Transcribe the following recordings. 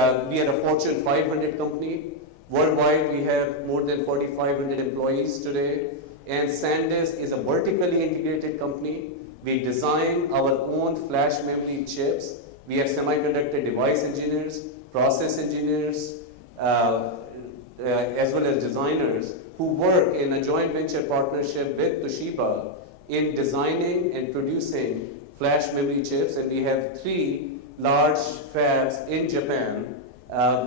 We are a Fortune 500 company. Worldwide, we have more than 4,500 employees today. And SanDisk is a vertically integrated company. We design our own flash memory chips. We have semiconductor device engineers, process engineers, as well as designers who work in a joint venture partnership with Toshiba in designing and producing flash memory chips. And we have 3 large fabs in Japan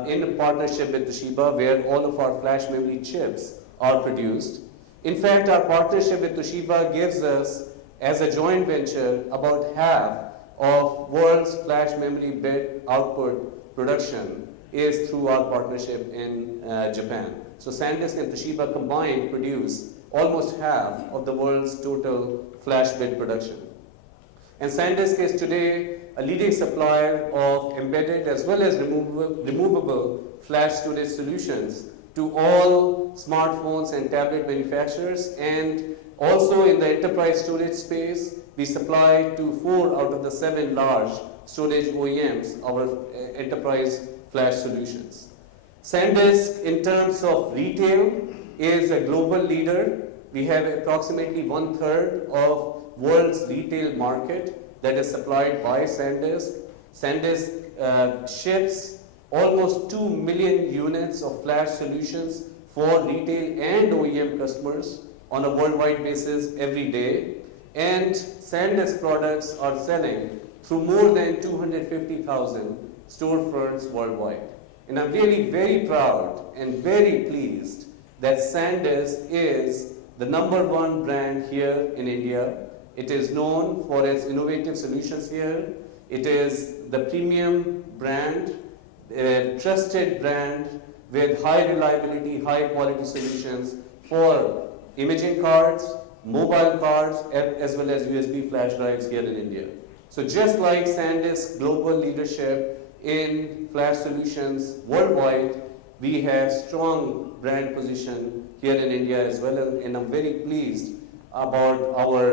in a partnership with Toshiba where all of our flash memory chips are produced. In fact, our partnership with Toshiba gives us, as a joint venture, about half of world's flash memory bit output production is through our partnership in Japan. So SanDisk and Toshiba combined produce almost half of the world's total flash bit production. And SanDisk is today a leading supplier of embedded as well as removable flash storage solutions to all smartphones and tablet manufacturers, and also in the enterprise storage space, we supply to 4 out of the 7 large storage OEMs our enterprise flash solutions. SanDisk, in terms of retail, is a global leader. We have approximately 1/3 of world's retail market that is supplied by SanDisk. SanDisk ships almost 2 million units of flash solutions for retail and OEM customers on a worldwide basis every day. And SanDisk products are selling through more than 250,000 storefronts worldwide. And I'm really very proud and very pleased that SanDisk is the #1 brand here in India. It is known for its innovative solutions here. It is the premium brand, a trusted brand with high reliability, high quality solutions for imaging cards, mobile cards, as well as USB flash drives here in India. So just like SanDisk's global leadership in flash solutions worldwide, we have strong brand position here in India as well, and I'm very pleased about our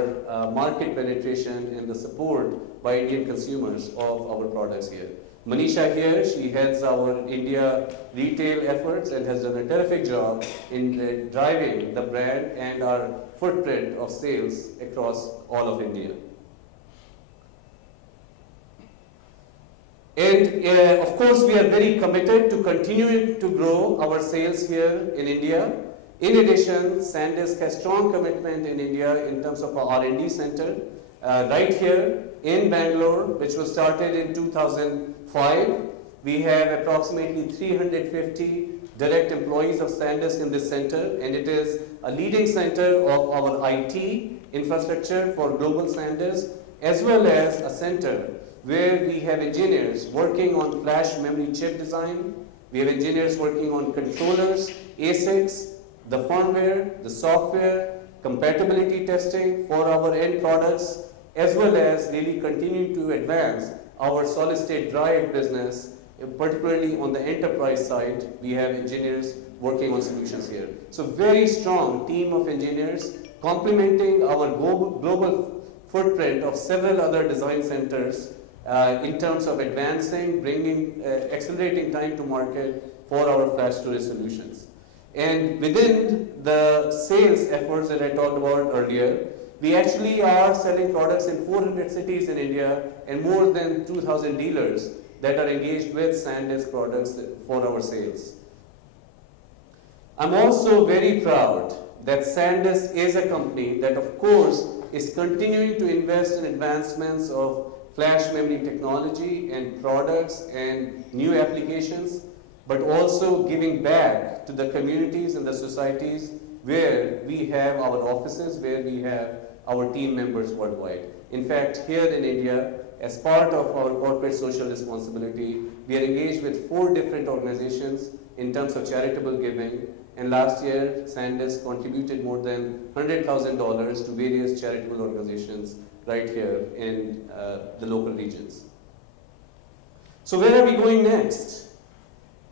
market penetration and the support by Indian consumers of our products here. Manisha here, she heads our India retail efforts and has done a terrific job in driving the brand and our footprint of sales across all of India. And of course, we are very committed to continuing to grow our sales here in India. In addition, SanDisk has strong commitment in India in terms of our R&D center right here in Bangalore, which was started in 2005. We have approximately 350 direct employees of SanDisk in this center, and it is a leading center of our IT infrastructure for global SanDisk, as well as a center where we have engineers working on flash memory chip design. We have engineers working on controllers, ASICs, the firmware, the software, compatibility testing for our end products, as well as really continuing to advance our solid-state drive business, particularly on the enterprise side. We have engineers working on solutions here. So very strong team of engineers complementing our global footprint of several other design centers in terms of advancing, accelerating time to market for our flash storage solutions. And within the sales efforts that I talked about earlier, we actually are selling products in 400 cities in India and more than 2,000 dealers that are engaged with SanDisk products for our sales. I'm also very proud that SanDisk is a company that, of course, is continuing to invest in advancements of flash memory technology and products and new applications, but also giving back to the communities and the societies where we have our offices, where we have our team members worldwide. In fact, here in India, as part of our corporate social responsibility, we are engaged with 4 different organizations in terms of charitable giving. And last year, SanDisk contributed more than $100,000 to various charitable organizations right here in the local regions. So where are we going next?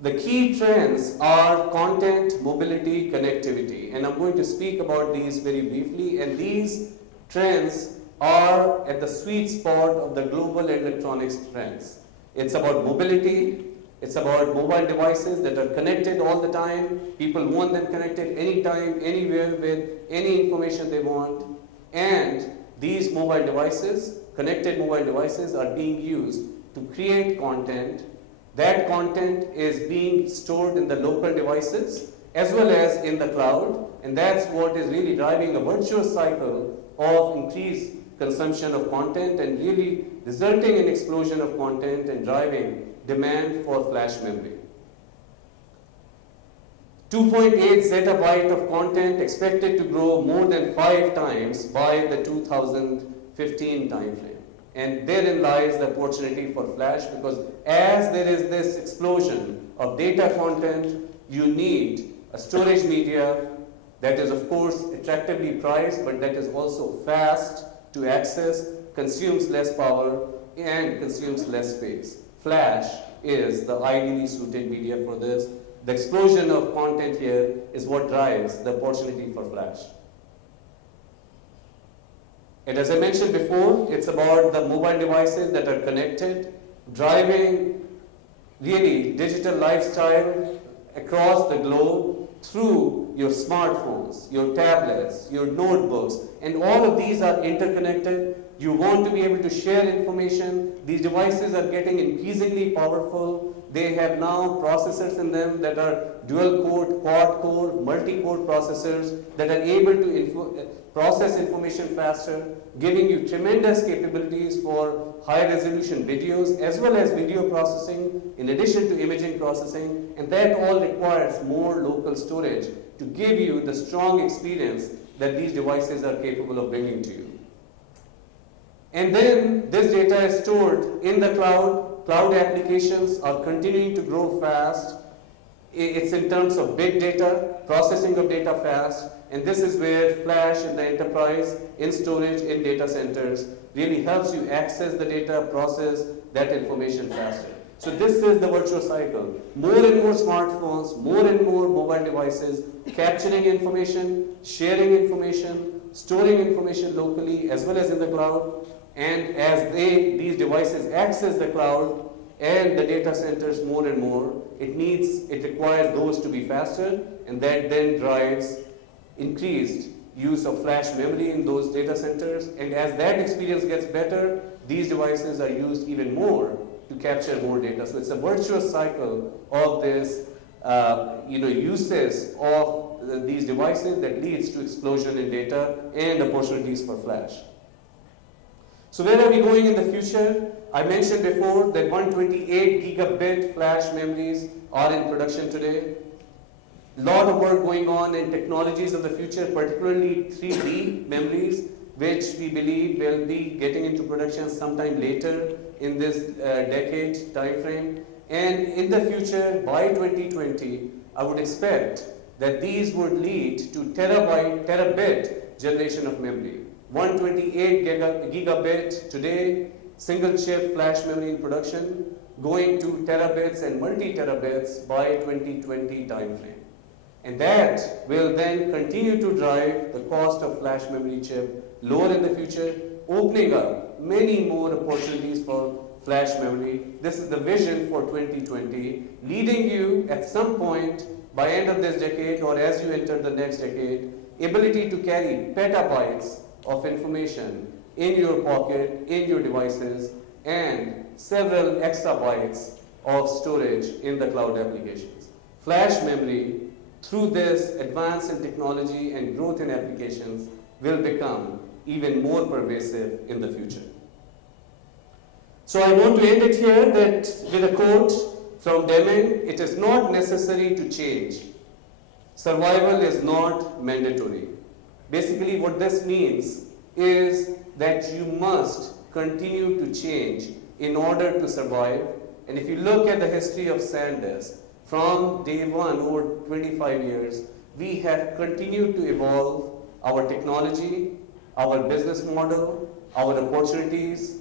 The key trends are content, mobility, connectivity. And I'm going to speak about these very briefly. And these trends are at the sweet spot of the global electronics trends. It's about mobility, It's about mobile devices that are connected all the time. People want them connected anytime, anywhere, with any information they want. And these mobile devices, connected mobile devices, are being used to create content. That content is being stored in the local devices as well as in the cloud. And that's what is really driving a virtuous cycle of increased consumption of content and really resulting in explosion of content and driving demand for flash memory. 2.8 zettabyte of content expected to grow more than 5 times by the 2015 timeframe. And therein lies the opportunity for flash, because as there is this explosion of data content, you need a storage media that is of course attractively priced, but that is also fast to access, consumes less power, and consumes less space. Flash is the ideally suited media for this. The explosion of content here is what drives the opportunity for flash. And as I mentioned before, it's about the mobile devices that are connected, driving really digital lifestyle across the globe through your smartphones, your tablets, your notebooks, and all of these are interconnected. You want to be able to share information. These devices are getting increasingly powerful. They have now processors in them that are dual-core, quad-core, multi-core processors that are able to process information faster, giving you tremendous capabilities for high-resolution videos as well as video processing in addition to imaging processing, and that all requires more local storage to give you the strong experience that these devices are capable of bringing to you. And then this data is stored in the cloud. Cloud applications are continuing to grow fast. It's in terms of big data, processing of data fast, and this is where flash in the enterprise, in storage, in data centers really helps you access the data, process that information faster. So this is the virtuous cycle. More and more smartphones, more and more mobile devices, capturing information, sharing information, storing information locally as well as in the cloud. And as these devices access the cloud and the data centers more and more, it requires those to be faster, and that then drives increased use of flash memory in those data centers. And as that experience gets better, these devices are used even more to capture more data. So it's a virtuous cycle of this uses of these devices that leads to explosion in data and opportunities for flash. So where are we going in the future? I mentioned before that 128 gigabit flash memories are in production today. A lot of work going on in technologies of the future, particularly 3D memories, which we believe will be getting into production sometime later in this decade time frame. And in the future, by 2020, I would expect that these would lead to terabit generation of memory. 128 gigabit today, single chip flash memory in production, going to terabits and multi-terabits by 2020 timeframe. And that will then continue to drive the cost of flash memory chip lower in the future, opening up many more opportunities for flash memory. This is the vision for 2020, leading you at some point by end of this decade or as you enter the next decade, ability to carry petabytes of information in your pocket, in your devices, and several exabytes of storage in the cloud applications. Flash memory, through this advance in technology and growth in applications, will become even more pervasive in the future. So I want to end it here with a quote from Deming: "It is not necessary to change. Survival is not mandatory." Basically, what this means is that you must continue to change in order to survive. And if you look at the history of SanDisk, from day one, over 25 years, we have continued to evolve our technology, our business model, our opportunities,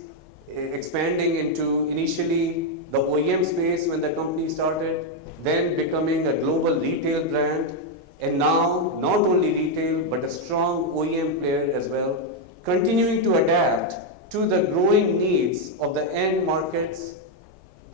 expanding into initially the OEM space when the company started, then becoming a global retail brand, and now not only retail but a strong OEM player as well, continuing to adapt to the growing needs of the end markets.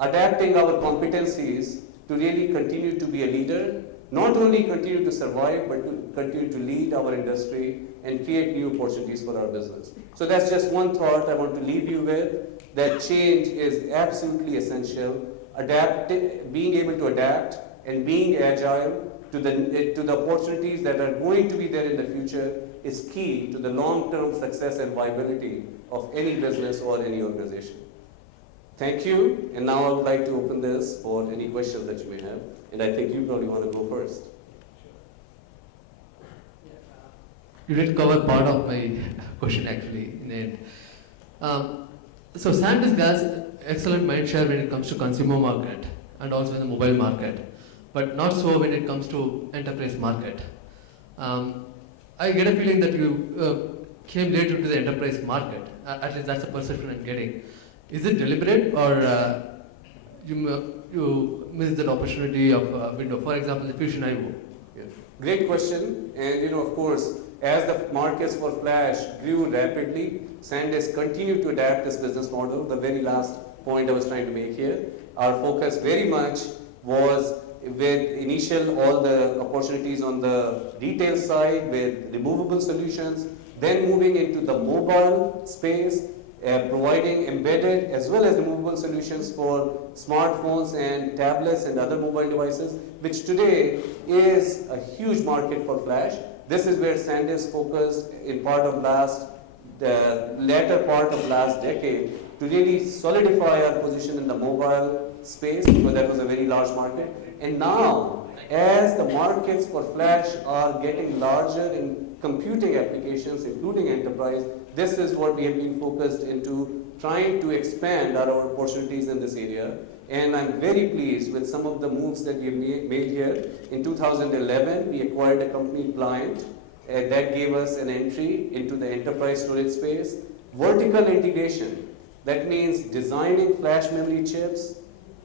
adapting our competencies to really continue to be a leader, not only continue to survive, but to continue to lead our industry and create new opportunities for our business. So that's just one thought I want to leave you with, that change is absolutely essential. Being able to adapt and being agile to the opportunities that are going to be there in the future is key to the long-term success and viability of any business or any organization. Thank you, and now I would like to open this for any questions that you may have, and I think you probably want to go first. You did cover part of my question actually in the end. So SanDisk has excellent mind share when it comes to consumer market and also in the mobile market, but not so when it comes to enterprise market. I get a feeling that you came late into the enterprise market, at least that's the perception I'm getting. Is it deliberate or you missed that opportunity of window? For example, the Fusion IO. Yeah. Great question, and of course, as the markets for flash grew rapidly, SanDisk continued to adapt this business model. The very last point I was trying to make here, our focus very much was with initial all the opportunities on the retail side with removable solutions, then moving into the mobile space, providing embedded as well as removable solutions for smartphones and tablets and other mobile devices, which today is a huge market for flash. This is where SanDisk focused in part of the latter part of last decade to really solidify our position in the mobile space, because that was a very large market. And now, as the markets for flash are getting larger in computing applications, including enterprise, this is what we have been focused into trying to expand our opportunities in this area. And I'm very pleased with some of the moves that we have made here. In 2011, we acquired a company, Pliant, that gave us an entry into the enterprise storage space. Vertical integration, that means designing flash memory chips,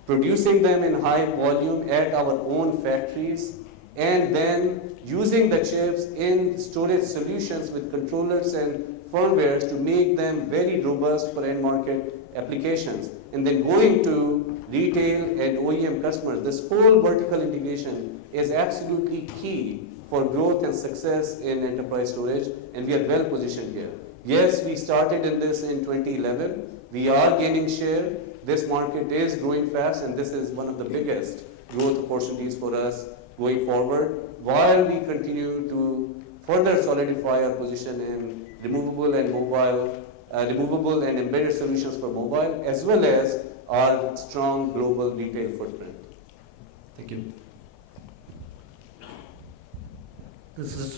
producing them in high volume at our own factories, and then using the chips in storage solutions with controllers and firmwares to make them very robust for end market applications. And then going to retail and OEM customers. This whole vertical integration is absolutely key for growth and success in enterprise storage, and we are well positioned here. Yes, we started in this in 2011. We are gaining share. This market is growing fast, and this is one of the biggest growth opportunities for us going forward, while we continue to further solidify our position in removable and mobile, removable and embedded solutions for mobile, as well as our strong global retail footprint. Thank you. This is